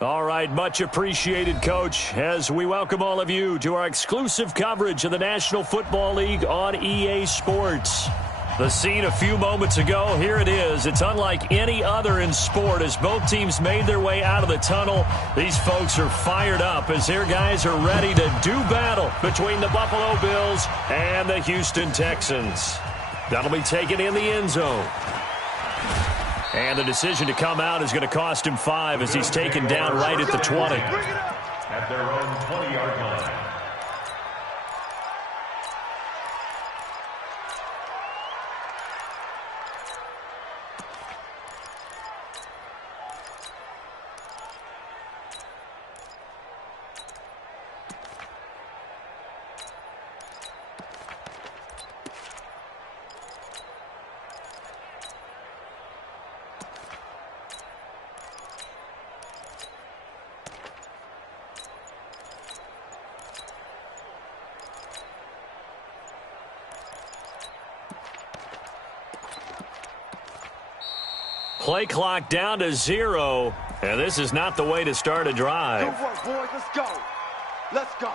All right, much appreciated, Coach, as we welcome all of you to our exclusive coverage of the National Football League on EA Sports. The scene a few moments ago, here it is. It's unlike any other in sport as both teams made their way out of the tunnel. These folks are fired up as their guys are ready to do battle between the Buffalo Bills and the Houston Texans. That'll be taken in the end zone. And the decision to come out is going to cost him 5 as he's taken down right at the 20. At their own 20-yard line. Play clock down to 0, and this is not the way to start a drive. Good work, boys. Let's go. Let's go.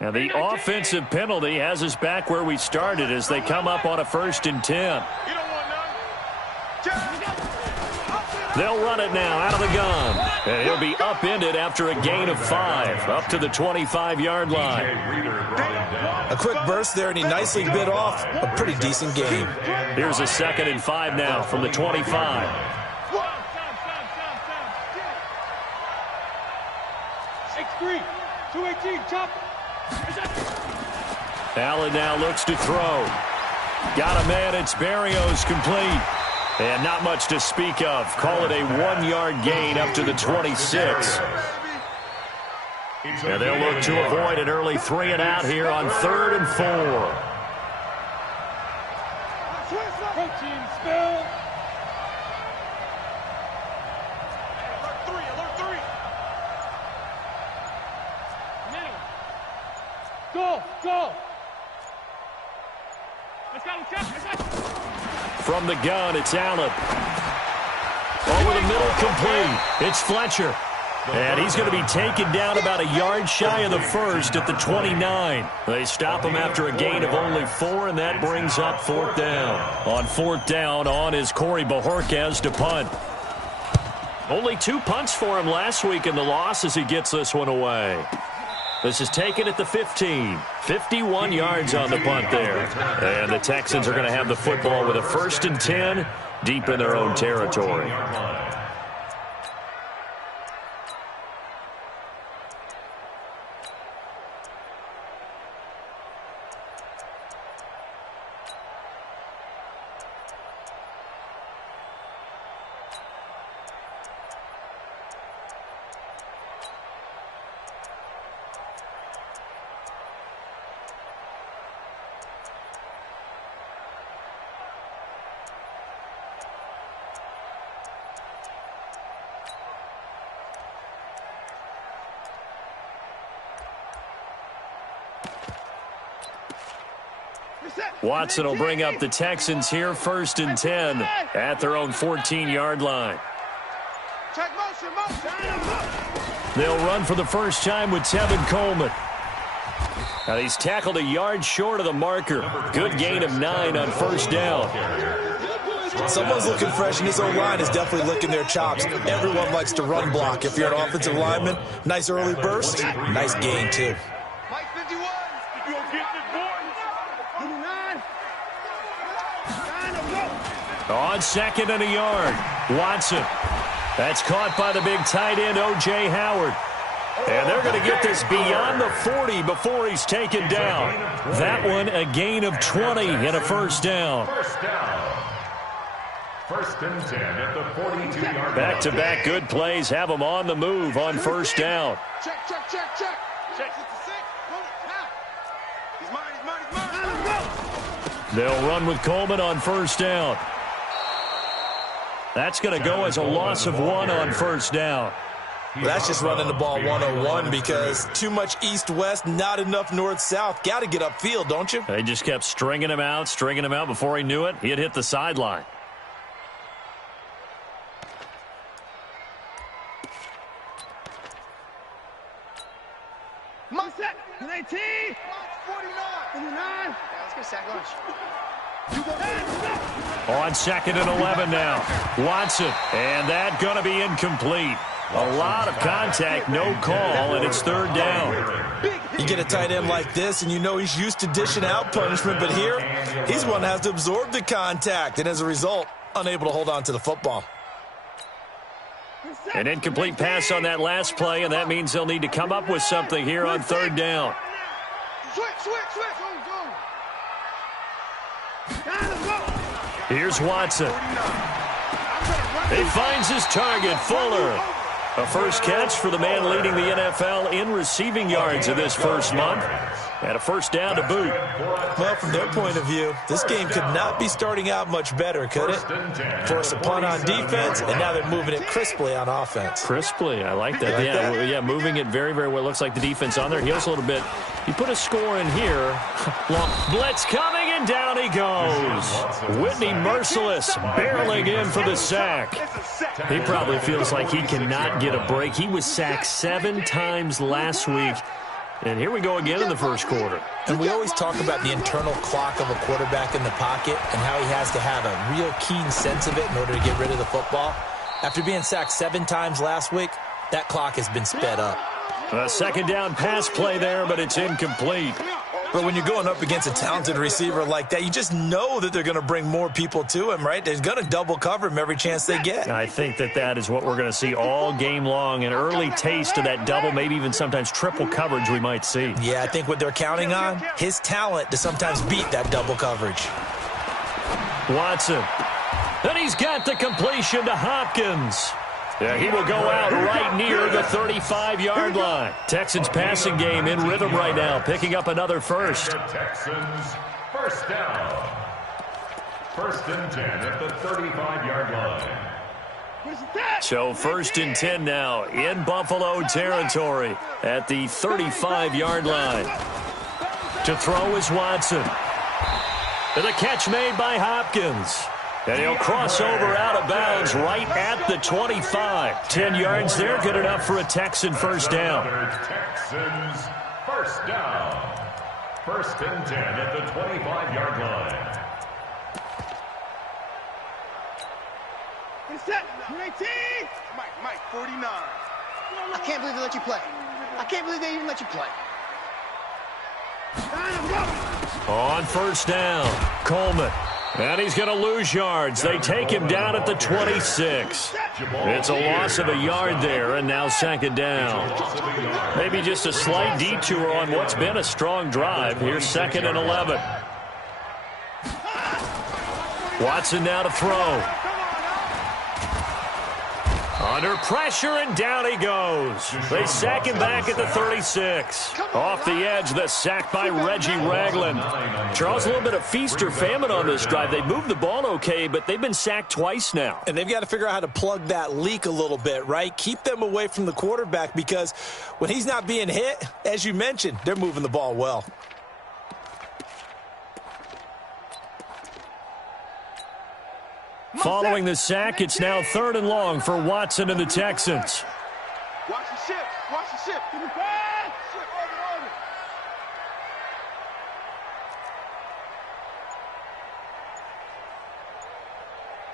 Now the offensive penalty has us back where we started as they come up on a 1st and 10. They'll run it now out of the gun. And he'll be upended after a gain of 5 up to the 25-yard line. A quick burst there, and he nicely bit off a pretty decent game. Here's a 2nd and 5 now from the 25. 6-3, 218, chop. Allen now looks to throw. Got a man. It's Berrios complete. And not much to speak of. Call it a 1-yard gain up to the 26. And they'll look to avoid an early 3 and out here on 3rd and 4. Protein spill. Alert 3. Go. Let's go. From the gun, it's Allen. Over the middle, complete. It's Fletcher. And he's going to be taken down about a yard shy of the 1st at the 29. They stop him after a gain of only 4, and that brings up 4th down. On 4th down, on is Corey Bojorquez to punt. Only 2 punts for him last week in the loss as he gets this one away. This is taken at the 15. 51 yards on the punt there. And the Texans are going to have the football with a 1st and 10 deep in their own territory. Watson will bring up the Texans here, 1st and 10 at their own 14-yard line. They'll run for the first time with Tevin Coleman. Now he's tackled a yard short of the marker. Good gain of 9 on 1st down. Someone's looking fresh, and his O-line is definitely licking their chops. Everyone likes to run block. If you're an offensive lineman, nice early burst, nice gain, too. On 2nd and a yard, Watson. That's caught by the big tight end, O.J. Howard. And they're going to get this beyond the 40 before he's taken down. That one, a gain of 20 and a 1st down. 1st and 10 at the 42-yard line. Back-to-back good plays have them on the move on 1st down. Check. He's mine. They'll run with Coleman on 1st down. That's going to go as a loss of 1 on first down. Well, that's just running the ball 101 because too much east-west, not enough north-south. Got to get upfield, don't you? They just kept stringing him out. Before he knew it, he had hit the sideline. Set. 18. 49. 49. Yeah, let's get sack lunch. On 2nd and 11 now. Watson. And that going to be incomplete. A lot of contact, no call, and it's 3rd down. You get a tight end like this, and you know he's used to dishing out punishment, but here, he's one that has to absorb the contact, and as a result, unable to hold on to the football. An incomplete pass on that last play, and that means they'll need to come up with something here on 3rd down. Here's Watson. He finds his target, Fuller. A first catch for the man leading the NFL in receiving yards in this first month. And a first down to boot. Well, from their point of view, this game could not be starting out much better, could it? Force a punt on defense, and now they're moving it crisply on offense. Crisply, I like that. Yeah, moving it very, very well. Looks like the defense on there heals a little bit. You put a score in here. Blitz coming, and down he goes. Whitney Merciless barreling in for the sack. He probably feels like he cannot get a break. He was sacked 7 times last week. And here we go again in the first quarter. And we always talk about the internal clock of a quarterback in the pocket and how he has to have a real keen sense of it in order to get rid of the football. After being sacked 7 times last week, that clock has been sped up. A 2nd down pass play there, but it's incomplete. But when you're going up against a talented receiver like that, you just know that they're going to bring more people to him, right? They're going to double cover him every chance they get. I think that is what we're going to see all game long. An early taste of that double, maybe even sometimes triple coverage we might see. Yeah, I think what they're counting on, his talent to sometimes beat that double coverage. Watson. And he's got the completion to Hopkins. Yeah, he will go out right near the 35-yard line. Texans passing game in rhythm right now, picking up another first. Texans first down. 1st and 10 at the 35-yard line. So 1st and 10 now in Buffalo territory at the 35-yard line. To throw is Watson. And the catch made by Hopkins. And he'll cross over out of bounds right at the 25. 10 yards there, good enough for a Texan first down. Texans first down. 1st and 10 at the 25-yard line. Set. 18. Mike, 49. I can't believe they let you play. I can't believe they even let you play. On first down, Coleman. And he's going to lose yards. They take him down at the 26. It's a loss of a yard there, and now 2nd down. Maybe just a slight detour on what's been a strong drive. Here's 2nd and 11. Watson now to throw. Under pressure, and down he goes. They sack him back at the 36. Off the edge, the sack by Reggie Ragland. Charles, a little bit of feast or famine on this drive. They moved the ball okay, but they've been sacked twice now. And they've got to figure out how to plug that leak a little bit, right? Keep them away from the quarterback because when he's not being hit, as you mentioned, they're moving the ball well. Following the sack, it's now 3rd and long for Watson and the Texans. Watch the ship. Watch the ship. Give me back. Ship, order.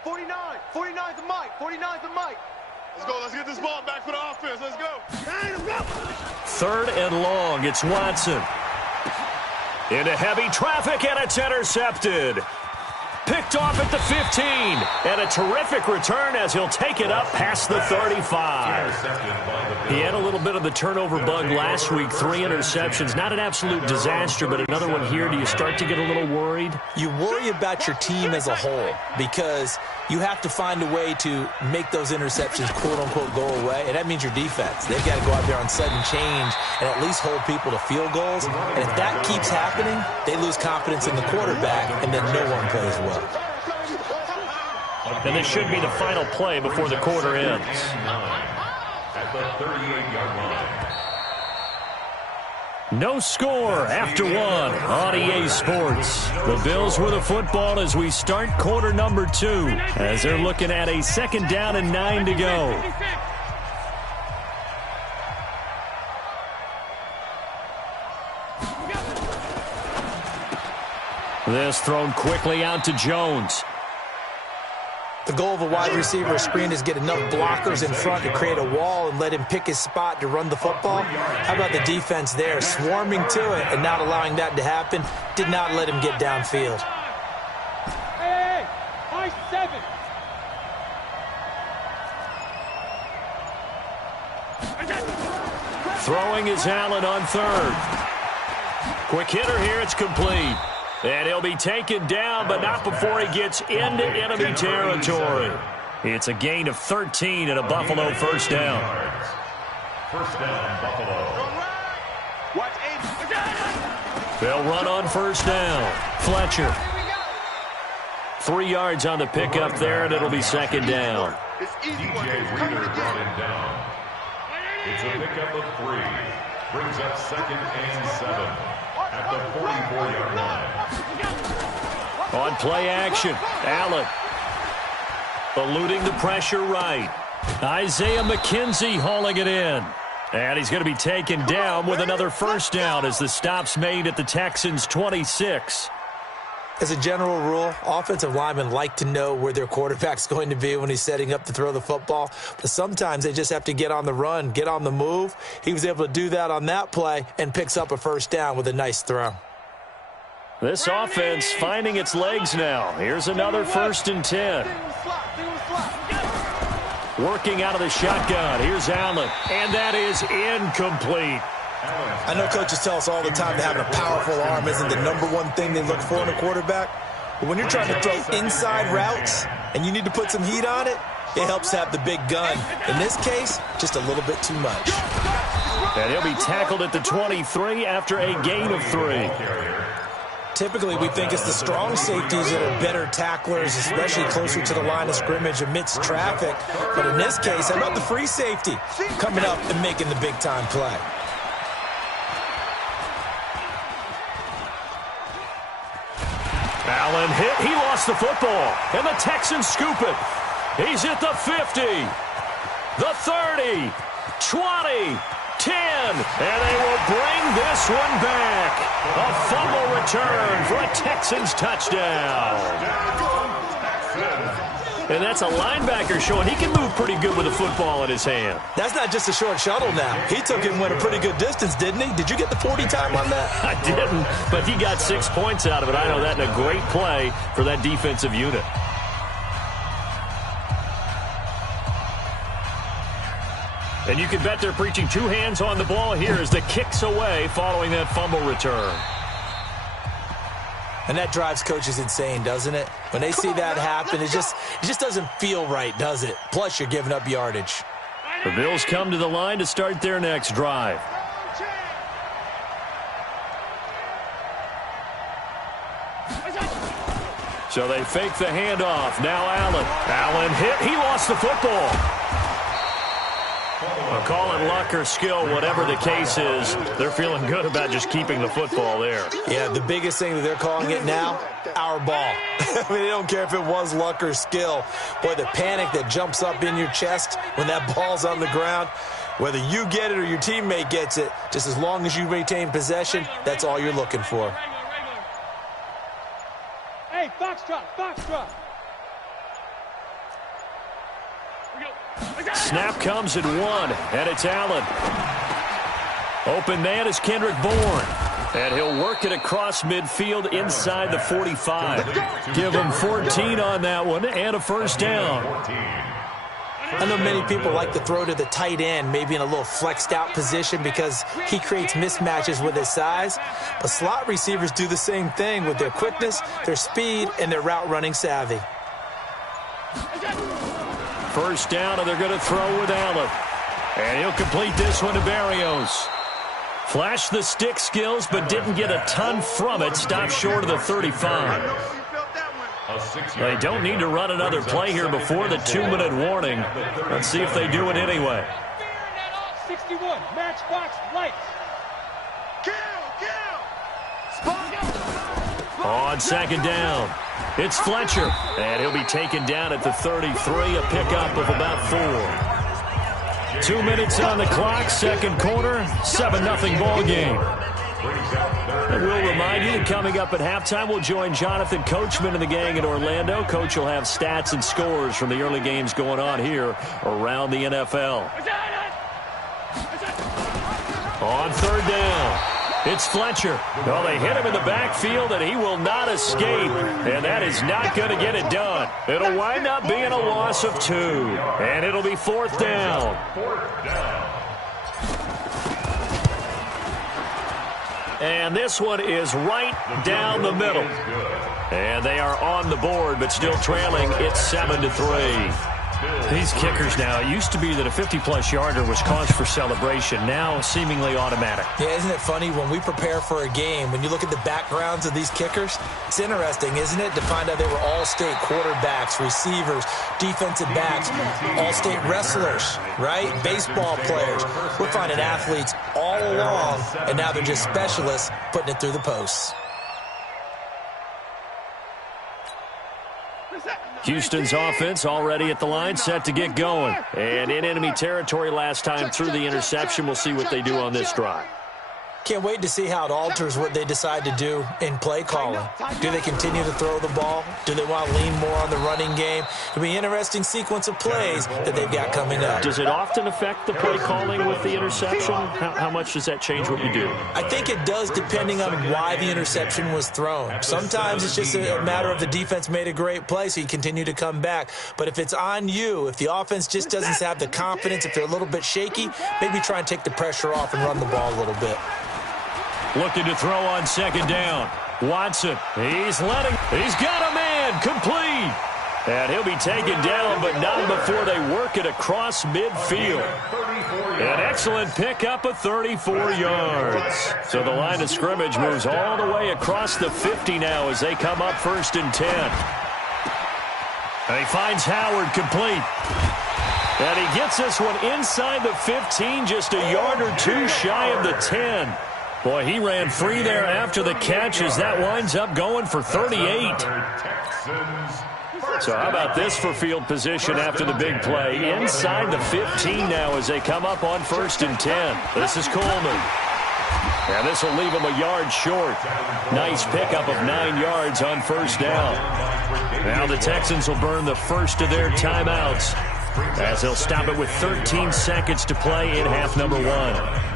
49. 49's the Mike. 49's the Mike. Let's go. Let's get this ball back for the offense. Let's go. 3rd and long. It's Watson. Into heavy traffic, and it's intercepted. Picked off at the 15, and a terrific return as he'll take it up past the 35. He had a little bit of the turnover bug last week, 3 interceptions. Not an absolute disaster, but another one here. Do you start to get a little worried? You worry about your team as a whole because you have to find a way to make those interceptions, quote-unquote, go away, and that means your defense. They've got to go out there on sudden change and at least hold people to field goals, and if that keeps happening, they lose confidence in the quarterback, and then no one plays well. And this should be the final play before the quarter ends. At the 38-yard line. No score after one on EA Sports. The Bills with the football as we start quarter number 2, as they're looking at a 2nd down and 9 to go. This thrown quickly out to Jones. The goal of a wide receiver screen is get enough blockers in front to create a wall and let him pick his spot to run the football. How about the defense there, swarming to it and not allowing that to happen? Did not let him get downfield. Hey, high 7. Throwing is Allen on 3rd. Quick hitter here, it's complete. And he'll be taken down, but not before he gets into enemy territory. It's a gain of 13 and a Buffalo 1st down. First down, Buffalo. Watch 8. They'll run on 1st down. Fletcher. 3 yards on the pickup there, and it'll be 2nd down. It's easy. DJ Reader brought him down. It's a pickup of 3. Brings up 2nd and 7. At the 44-yard line. On play action, Allen. Eluding the pressure right. Isaiah McKenzie hauling it in. And he's going to be taken down with another 1st down as the stop's made at the Texans' 26. As a general rule, offensive linemen like to know where their quarterback's going to be when he's setting up to throw the football. But sometimes they just have to get on the run, get on the move. He was able to do that on that play and picks up a 1st down with a nice throw. This offense finding its legs now. Here's another 1st and 10. Working out of the shotgun. Here's Allen. And that is incomplete. I know coaches tell us all the time that having a powerful arm isn't the #1 thing they look for in a quarterback. But when you're trying to throw inside routes and you need to put some heat on it, it helps to have the big gun. In this case, just a little bit too much. And he'll be tackled at the 23 after a gain of 3. Typically, we think it's the strong safeties that are better tacklers, especially closer to the line of scrimmage amidst traffic. But in this case, how about the free safety coming up and making the big-time play? Allen hit. He lost the football. And the Texans scoop it. He's at the 50, the 30, 20, 10. And they will bring this one back. A fumble return for a Texans touchdown. And that's a linebacker showing he can move pretty good with a football in his hand. That's not just a short shuttle now. He took it and went a pretty good distance, didn't he? Did you get the 40 time on that? I didn't, but he got 6 points out of it. I know that in a great play for that defensive unit. And you can bet they're preaching 2 hands on the ball here as the kick's away following that fumble return. And that drives coaches insane, doesn't it? When they see that happen, it just doesn't feel right, does it? Plus, you're giving up yardage. The Bills come to the line to start their next drive. So they fake the handoff. Now Allen. Allen hit. He lost the football. Well, call it luck or skill, whatever the case is, they're feeling good about just keeping the football there. Yeah, the biggest thing that they're calling it now, our ball. I mean, they don't care if it was luck or skill. Boy, the panic that jumps up in your chest when that ball's on the ground, whether you get it or your teammate gets it, just as long as you retain possession, that's all you're looking for. Hey, foxtrot, foxtrot. Snap comes at 1, and it's Allen. Open man is Kendrick Bourne. And he'll work it across midfield inside the 45. Give him 14 on that one and a 1st down. I know many people like to throw to the tight end, maybe in a little flexed out position because he creates mismatches with his size. But slot receivers do the same thing with their quickness, their speed, and their route running savvy. 1st down, and they're going to throw with Allen. And he'll complete this one to Barrios. Flashed the stick skills, but didn't get a ton from it. Stopped short of the 35. They don't need to run another play here before the 2-minute warning. Let's see if they do it anyway. 61, matchbox lights. On second down, it's Fletcher, and he'll be taken down at the 33, a pickup of about 4. 2 minutes on the clock, second quarter, 7-0 ball game. And we'll remind you that coming up at halftime, we'll join Jonathan Coachman and the gang in Orlando. Coach will have stats and scores from the early games going on here around the NFL. On third down, it's Fletcher. Well, they hit him in the backfield, and he will not escape. And that is not going to get it done. It'll wind up being a loss of 2. And it'll be fourth down. And this one is right down the middle. And they are on the board, but still trailing. It's 7-3. These kickers now, it used to be that a 50-plus yarder was cause for celebration. Now, seemingly automatic. Yeah, isn't it funny when we prepare for a game, when you look at the backgrounds of these kickers, it's interesting, isn't it, to find out they were all-state quarterbacks, receivers, defensive backs, all-state wrestlers, right? Baseball players. We're finding athletes all along, and now they're just specialists putting it through the posts. Houston's offense already at the line, set to get going. And in enemy territory last time through the interception. We'll see what they do on this drive. Can't wait to see how it alters what they decide to do in play calling. Do they continue to throw the ball? Do they want to lean more on the running game? It'll be an interesting sequence of plays that they've got coming up. Does it often affect the play calling with the interception? How much does that change what you do? I think it does, depending on why the interception was thrown. Sometimes it's just a matter of the defense made a great play, so you continue to come back. But if it's on you, if the offense just doesn't have the confidence, if they're a little bit shaky, maybe try and take the pressure off and run the ball a little bit. Looking to throw on second down. Watson, he's got a man, complete. And he'll be taken down, but not before they work it across midfield. An excellent pickup of 34 yards. So the line of scrimmage moves all the way across the 50 now as they come up 1st and 10. And he finds Howard complete. And he gets this one inside the 15, just a yard or 2 shy of the 10. Boy, he ran free there after the catch as that winds up going for 38. So how about this for field position after the big play? Inside the 15 now as they come up on 1st and 10. This is Coleman. And this will leave him a yard short. Nice pickup of 9 yards on 1st down. Now the Texans will burn the first of their timeouts as they'll stop it with 13 seconds to play in half number 1.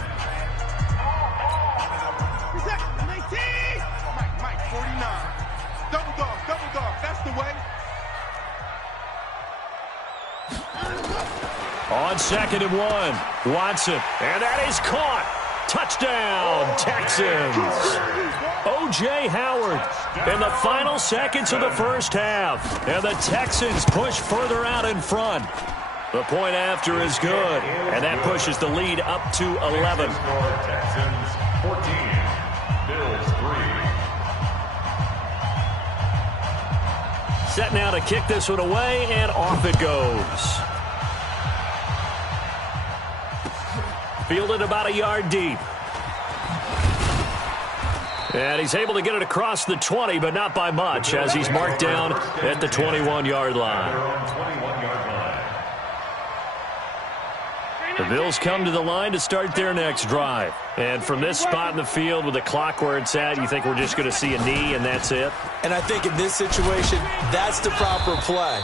On 2nd and 1, Watson, and that is caught. Touchdown, Texans. O.J. Howard in the final seconds of the first half. And the Texans push further out in front. The point after is good, and that pushes the lead up to 11. Texans 14, Bills 3. Set now to kick this one away, and off it goes. Fielded about a yard deep. And he's able to get it across the 20, but not by much, as he's marked down at the 21-yard line. The Bills come to the line to start their next drive. And from this spot in the field with the clock where it's at, you think we're just going to see a knee and that's it? And I think in this situation, that's the proper play.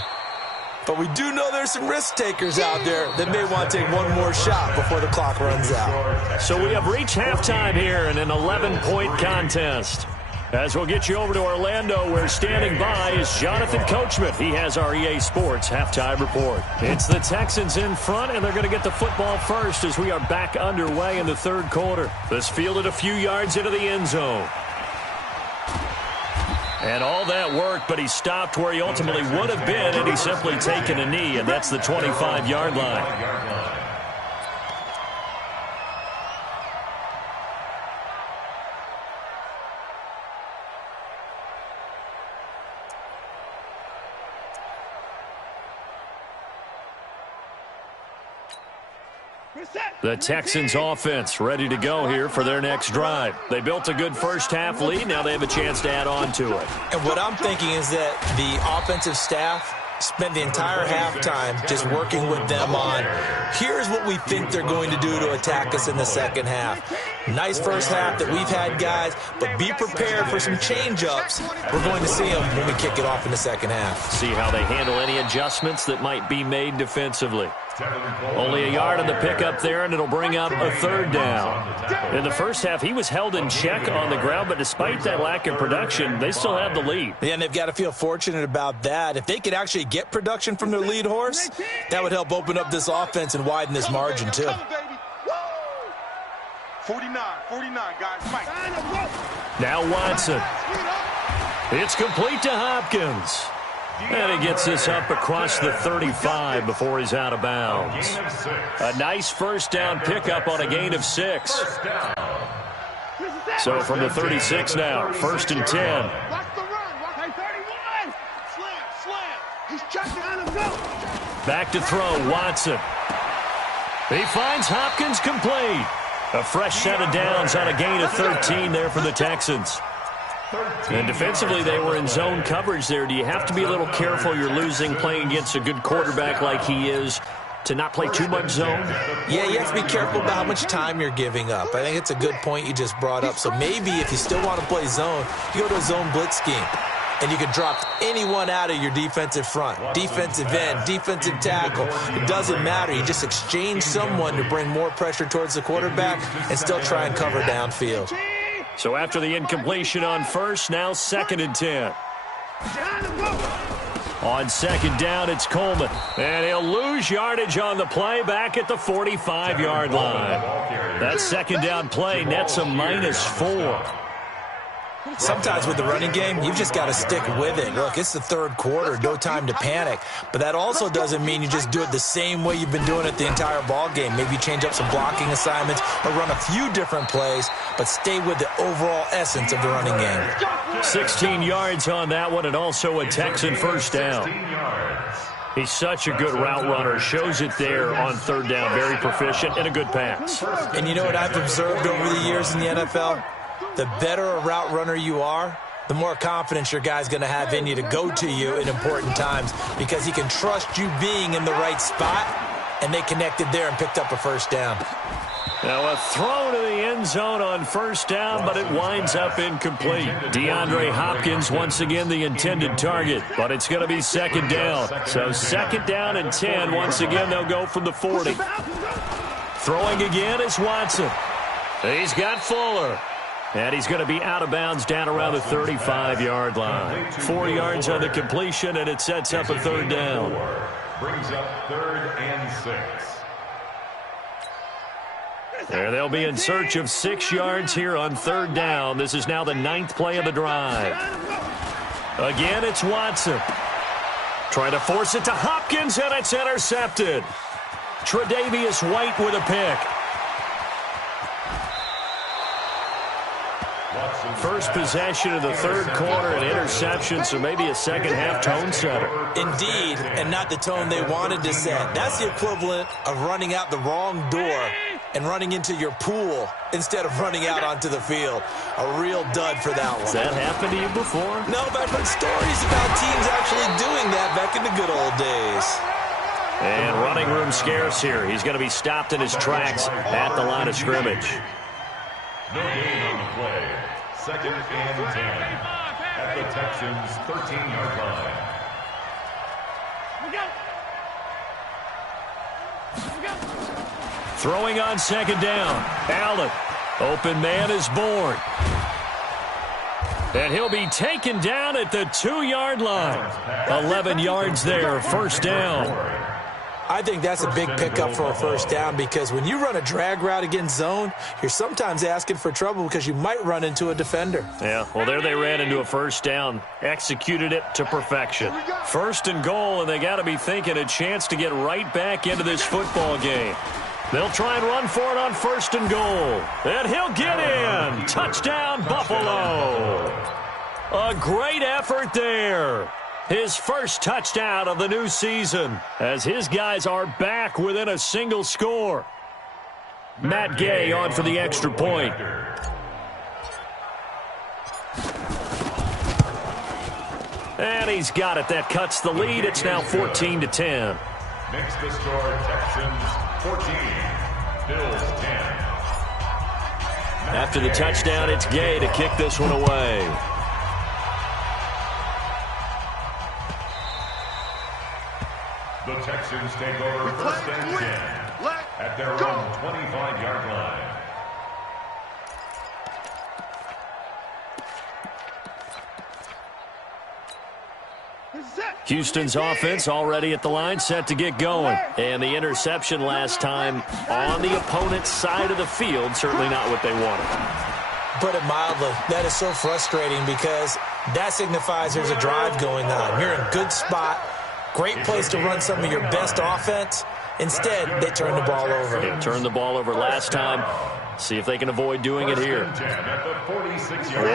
But we do know there's some risk takers out there that may want to take one more shot before the clock runs out. So we have reached halftime here in an 11-point contest. As we'll get you over to Orlando, where standing by is Jonathan Coachman. He has our EA Sports halftime report. It's the Texans in front, and they're going to get the football first as we are back underway in the third quarter. This fielded a few yards into the end zone. And all that worked, but he stopped where he ultimately would have been, and he's simply taken a knee, and that's the 25-yard line. The Texans offense ready to go here for their next drive. They built a good first-half lead. Now they have a chance to add on to it. And what I'm thinking is that the offensive staff spent the entire halftime just working with them on, here's what we think they're going to do to attack us in the second half. Nice first half that we've had, guys, but be prepared for some change-ups. We're going to see them when we kick it off in the second half. See how they handle any adjustments that might be made defensively. Only a yard on the pickup there, and it'll bring up a third down. In the first half, he was held in check on the ground, but despite that lack of production, they still have the lead. Yeah, and they've got to feel fortunate about that. If they could actually get production from their lead horse, that would help open up this offense and widen this margin, too. 49, guys. Mike. Now Watson. It's complete to Hopkins. And he gets this up across the 35 before he's out of bounds. A nice first down pickup on a gain of 6. So from the 36 now, 1st and 10. Back to throw, Watson. He finds Hopkins complete. A fresh set of downs on a gain of 13 there for the Texans. And defensively, they were in zone coverage there. Do you have to be a little careful? You're losing playing against a good quarterback like he is to not play too much zone? Yeah, you have to be careful about how much time you're giving up. I think it's a good point you just brought up. So maybe if you still want to play zone, you go to a zone blitz scheme. And you can drop anyone out of your defensive front, defensive end, defensive tackle. It doesn't matter. You just exchange someone to bring more pressure towards the quarterback and still try and cover downfield. So after the incompletion on first, now 2nd and 10. On second down, it's Coleman. And he'll lose yardage on the play back at the 45-yard line. That second down play nets a -4. Sometimes with the running game, you've just got to stick with it. Look, it's the third quarter, no time to panic. But that also doesn't mean you just do it the same way you've been doing it the entire ball game. Maybe change up some blocking assignments or run a few different plays, but stay with the overall essence of the running game. 16 yards on that one, and also a Texan first down. He's such a good route runner. Shows it there on third down. Very proficient and a good pass. And you know what I've observed over the years in the NFL? The better a route runner you are, the more confidence your guy's going to have in you to go to you in important times because he can trust you being in the right spot, and they connected there and picked up a first down. Now a throw to the end zone on first down, but it winds up incomplete. DeAndre Hopkins once again the intended target, but it's going to be second down. So 2nd down and 10. Once again, they'll go from the 40. Throwing again is Watson. He's got Fuller. And he's going to be out of bounds down around the 35-yard line. 4 yards on the completion, and it sets up a third down. Brings up 3rd and 6. There they'll be in search of 6 yards here on third down. This is now the 9th play of the drive. Again, it's Watson. Trying to force it to Hopkins, and it's intercepted. Tre'Davious White with a pick. First possession of the third quarter, an interception, so maybe a second-half tone setter. Indeed, and not the tone they wanted to set. That's the equivalent of running out the wrong door and running into your pool instead of running out onto the field. A real dud for that one. Has that happened to you before? No, but I've heard stories about teams actually doing that back in the good old days. And running room scarce here. He's going to be stopped in his tracks at the line of scrimmage. No gain on the play. 2nd and 10 at the Texans' 13-yard line. Throwing on second down. Allen. Open man is born. And he'll be taken down at the 2-yard line. 11 yards there, first down. I think that's a big pickup for a first down because when you run a drag route against zone, you're sometimes asking for trouble because you might run into a defender. Yeah, well, there they ran into a first down. Executed it to perfection. 1st and goal, and they got to be thinking a chance to get right back into this football game. They'll try and run for it on 1st and goal. And he'll get in. Touchdown, Buffalo. A great effort there. His first touchdown of the new season as his guys are back within a single score. Matt Gay on for the extra point. And he's got it. That cuts the lead. It's now 14-10. Makes the score Texans 14, Bills 10. After the touchdown, it's Gay to kick this one away. The Texans take over first and 10 at their own 25-yard line. Houston's offense already at the line, set to get going. And the interception last time on the opponent's side of the field, certainly not what they wanted. Put it mildly, that is so frustrating because that signifies there's a drive going on. You're in a good spot, great place to run some of your best offense. Instead, they turn the ball over. They turned the ball over last time. See if they can avoid doing it here.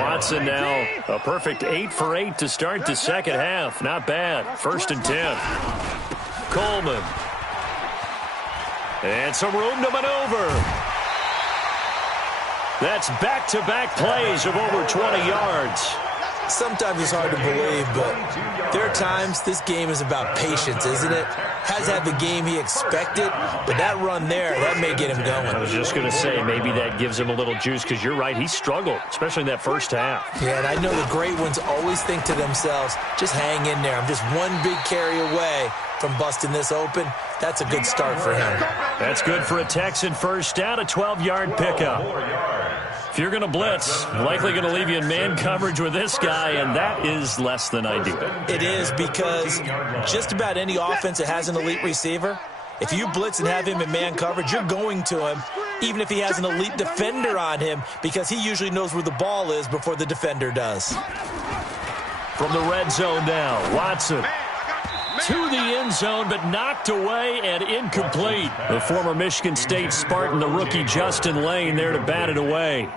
Watson now a perfect 8 for 8 to start the second half. Not bad. 1st and 10. Coleman. And some room to maneuver. That's back-to-back plays of over 20 yards. Sometimes it's hard to believe, but there are times this game is about patience, isn't it? Has had the game he expected, but that run there, that may get him going. I was just going to say, maybe that gives him a little juice, because you're right, he struggled, especially in that first half. Yeah, and I know the great ones always think to themselves, just hang in there. I'm just one big carry away from busting this open. That's a good start for him. That's good for a Texan first down, a 12-yard pickup. If you're going to blitz, likely going to leave you in man coverage with this guy, and that is less than ideal. It is, because just about any offense that has an elite receiver, if you blitz and have him in man coverage, you're going to him, even if he has an elite defender on him, because he usually knows where the ball is before the defender does. From the red zone now, Watson to the end zone, but knocked away and incomplete. The former Michigan State Spartan, the rookie Justin Lane, there to bat it away.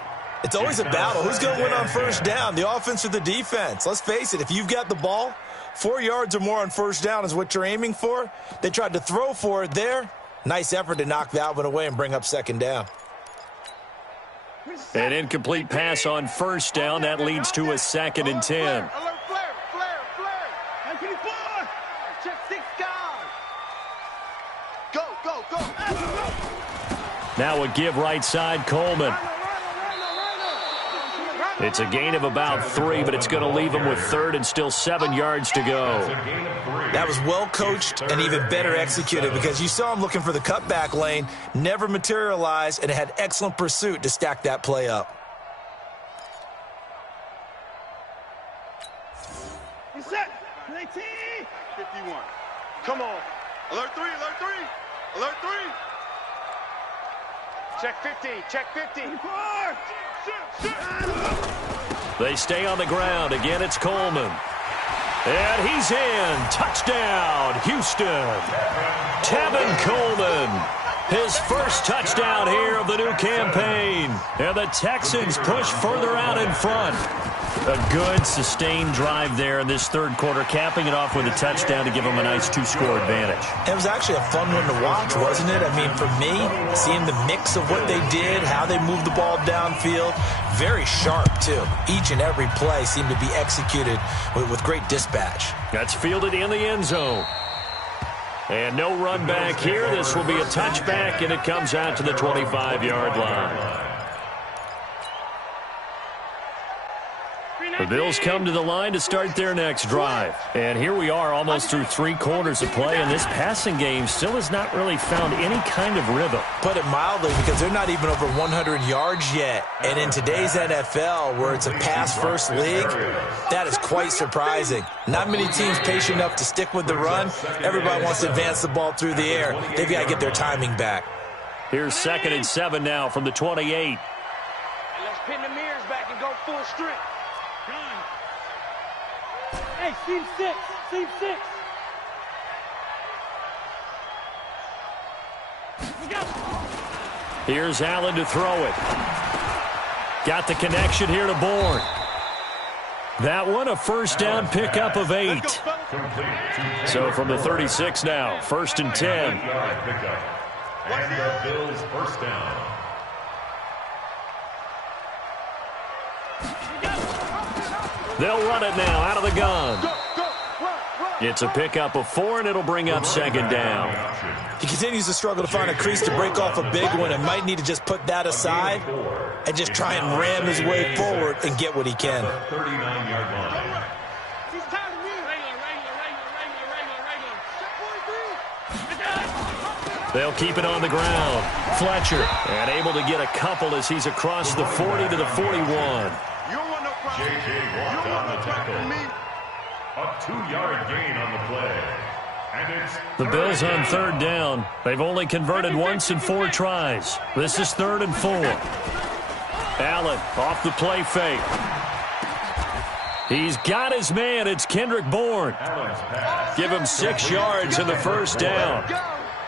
It's always a battle. Who's going to win on first down, the offense or the defense? Let's face it, if you've got the ball, 4 yards or more on first down is what you're aiming for. They tried to throw for it there. Nice effort to knock that one away and bring up second down. An incomplete pass on first down. That leads to a 2nd and 10. Now a give right side, Coleman. It's a gain of about 3, but it's going to leave him with 3rd and still 7 yards to go. That was well coached and even better executed, because you saw him looking for the cutback lane, never materialized, and had excellent pursuit to stack that play up. He's set. 19. 51. Come on. Alert 3, alert 3. Alert 3. Check 50, check 50. They stay on the ground. Again, it's Coleman. And he's in. Touchdown, Houston. Tevin Coleman. His first touchdown here of the new campaign. And the Texans push further out in front. A good, sustained drive there in this third quarter, capping it off with a touchdown to give them a nice 2-score advantage. It was actually a fun one to watch, wasn't it? I mean, for me, seeing the mix of what they did, how they moved the ball downfield, very sharp, too. Each and every play seemed to be executed with great dispatch. That's fielded in the end zone. And no run back here. This will be a touchback, and it comes out to the 25-yard line. The Bills come to the line to start their next drive. And here we are almost through 3 quarters of play, and this passing game still has not really found any kind of rhythm. Put it mildly, because they're not even over 100 yards yet. And in today's NFL, where it's a pass-first league, that is quite surprising. Not many teams patient enough to stick with the run. Everybody wants to advance the ball through the air. They've got to get their timing back. Here's 2nd and 7 now from the 28. And let's pin the mirrors back and go full strength. Hey, seam 6, seam 6. Here's Allen to throw it. Got the connection here to Bourne. That one, a first down pickup of 8. So from the 36 now, 1st and 10. And the Bills first down. They'll run it now out of the gun. It's a pickup of 4, and it'll bring up second down. He continues to struggle to find a crease to break off a big one and might need to just put that aside and just try and ram his way forward and get what he can. 39-yard line. They'll keep it on the ground. Fletcher, and able to get a couple as he's across the 40 to the 41. J.J. Watt on the tackle. A 2-yard gain on the play. And it's The Bills on third down. They've only converted once in 4 tries. This is 3rd and 4. Allen off the play fake. He's got his man. It's Kendrick Bourne. Give him 6 yards in the first down.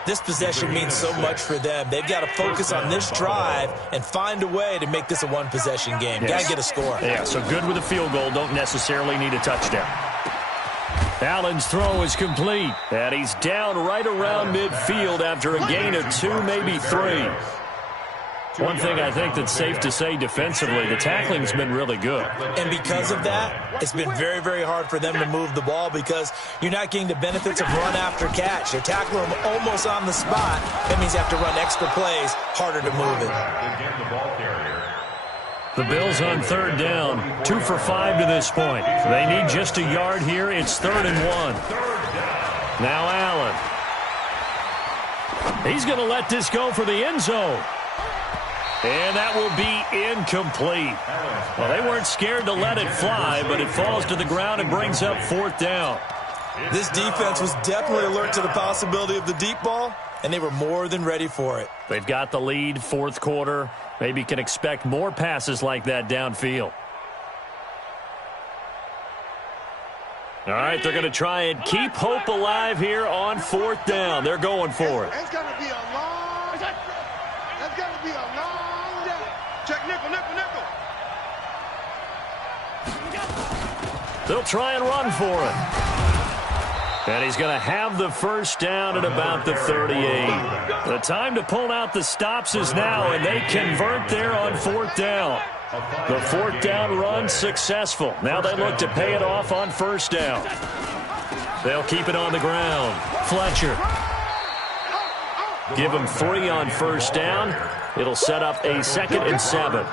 This possession means so much for them. They've got to focus on this drive and find a way to make this a one-possession game. Yes. Got to get a score. Yeah, so good with a field goal. Don't necessarily need a touchdown. Allen's throw is complete, and he's down right around midfield after a gain of 2, maybe 3. One thing I think that's safe to say defensively, the tackling's been really good. And because of that, it's been very, very hard for them to move the ball because you're not getting the benefits of run after catch. They're tackling them almost on the spot. That means you have to run extra plays, harder to move it. The Bills on third down, 2 for 5 to this point. They need just a yard here. It's 3rd and 1. Now Allen. He's going to let this go for the end zone. And that will be incomplete. Well, they weren't scared to let it fly, but it falls to the ground and brings up 4th down. This defense was definitely alert to the possibility of the deep ball, and they were more than ready for it. They've got the lead, 4th quarter. Maybe can expect more passes like that downfield. All right, they're going to try and keep hope alive here on 4th down. They're going for it. It's going to be a long day. It's going to be a long day. Check nickel, nickel, nickel. They'll try and run for it. And he's going to have the first down at about the 38. The time to pull out the stops is now, and they convert there on 4th down. The 4th down run successful. Now they look to pay it off on 1st down. They'll keep it on the ground. Fletcher. Give him 3 on 1st down. It'll set up a 2nd and 7.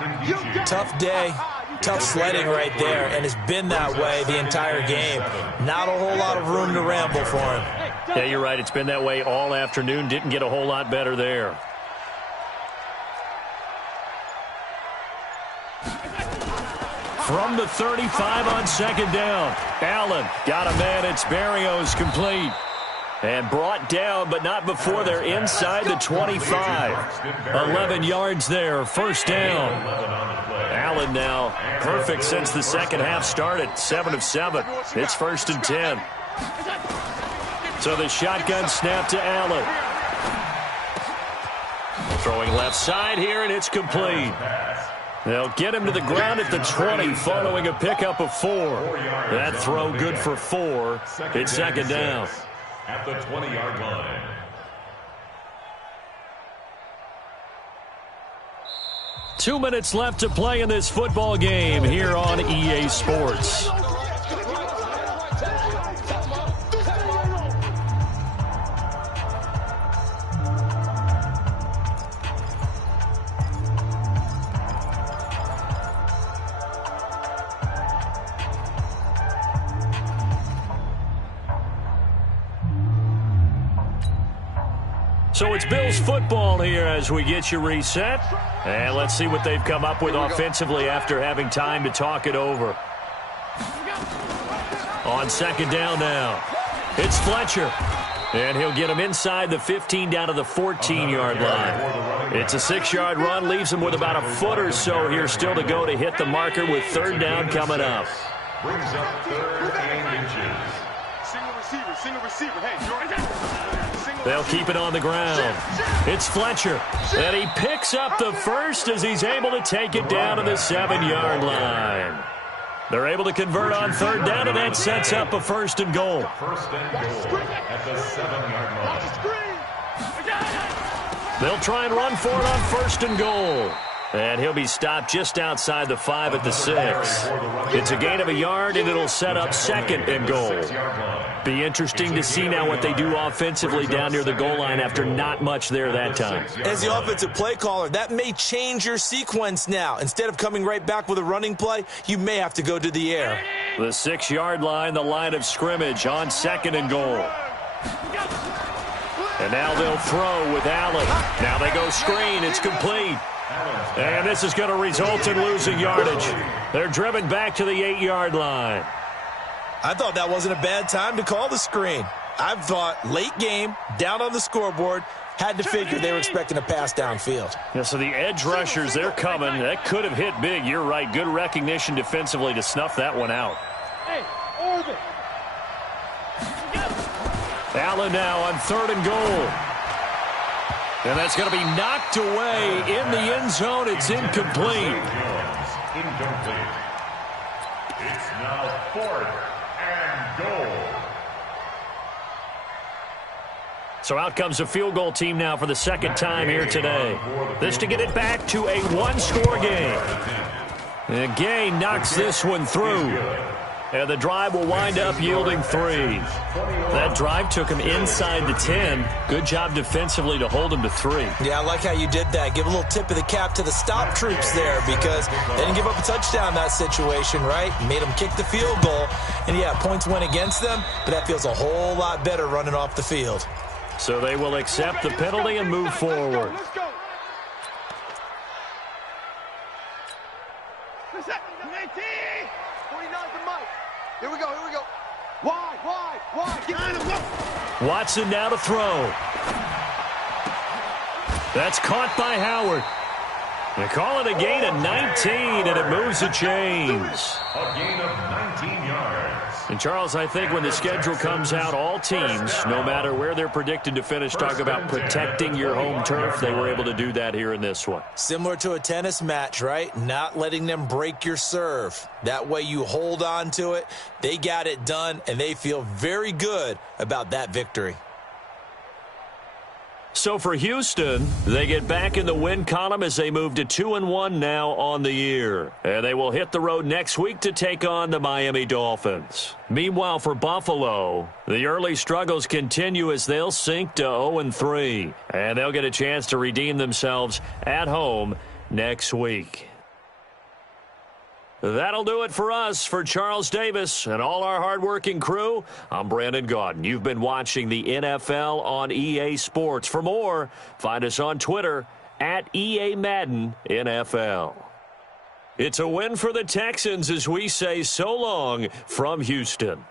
Tough day. Tough sledding right there, and it's been that way the entire game. Not a whole lot of room to ramble for him. Yeah, you're right. It's been that way all afternoon. Didn't get a whole lot better there. From the 35 on 2nd down. Allen got a man. It's Berrios complete. And brought down, but not before they're inside the 25. 11 yards there. 1st down. Allen now perfect since the second half started. 7 of 7. It's 1st and 10. So the shotgun snap to Allen. Throwing left side here, and it's complete. They'll get him to the ground at the 20 following a pickup of 4. That throw good for 4. It's 2nd down. At the 20-yard line. Two minutes left to play in this football game here on EA Sports. So it's Bills football here as we get you reset. And let's see what they've come up with offensively after having time to talk it over. On 2nd down now, it's Fletcher. And he'll get him inside the 15 down to the 14-yard line. It's a 6-yard run, leaves him with about a foot or so here still to go to hit the marker with 3rd down coming up. Brings up 3rd and inches. Single receiver. Hey, Jordan. They'll keep it on the ground. It's Fletcher. And he picks up the first as he's able to take it down to the 7-yard line. They're able to convert on 3rd down, and that sets up a 1st and goal. 1st and goal at the 7-yard line. They'll try and run for it on 1st and goal. And he'll be stopped just outside the 5 at the 6. It's a gain of a yard, and it'll set up 2nd and goal. Be interesting to see now what they do offensively down near the goal line after not much there that time. As the offensive play caller, that may change your sequence now. Instead of coming right back with a running play, you may have to go to the air. The 6-yard line, the line of scrimmage on 2nd and goal. And now they'll throw with Allen. Now they go screen. It's complete. And this is going to result in losing yardage. They're driven back to the 8-yard line. I thought that wasn't a bad time to call the screen. I've thought late game, down on the scoreboard, had to figure they were expecting a pass downfield. Yeah, so the edge rushers, they're coming. That could have hit big. You're right. Good recognition defensively to snuff that one out. Allen now on 3rd and goal. And that's going to be knocked away in the end zone. It's incomplete. Incomplete. It's now 4th and goal. So out comes a field goal team now for the 2nd time here today. This to get it back to a 1-score game. And Gay knocks this one through. And the drive will wind up yielding 3. That drive took him inside the 10. Good job defensively to hold him to 3. Yeah, I like how you did that. Give a little tip of the cap to the stop troops there because they didn't give up a touchdown in that situation, right? Made them kick the field goal. And, yeah, points went against them, but that feels a whole lot better running off the field. So they will accept the penalty and move forward. Let's go. Here we go, here we go. Wide. Get on him, Watson now to throw. That's caught by Howard. They call it a gain of 19, and it moves the chains. A gain of 19 yards. And, Charles, I think when the schedule comes out, all teams, no matter where they're predicted to finish, talk about protecting your home turf. They were able to do that here in this one. Similar to a tennis match, right? Not letting them break your serve. That way you hold on to it. They got it done, and they feel very good about that victory. So for Houston, they get back in the win column as they move to 2-1 now on the year. And they will hit the road next week to take on the Miami Dolphins. Meanwhile, for Buffalo, the early struggles continue as they'll sink to 0-3. And they'll get a chance to redeem themselves at home next week. That'll do it for us. For Charles Davis and all our hardworking crew, I'm Brandon Gaudin. You've been watching the NFL on EA Sports. For more, find us on Twitter at EA Madden NFL. It's a win for the Texans as we say so long from Houston.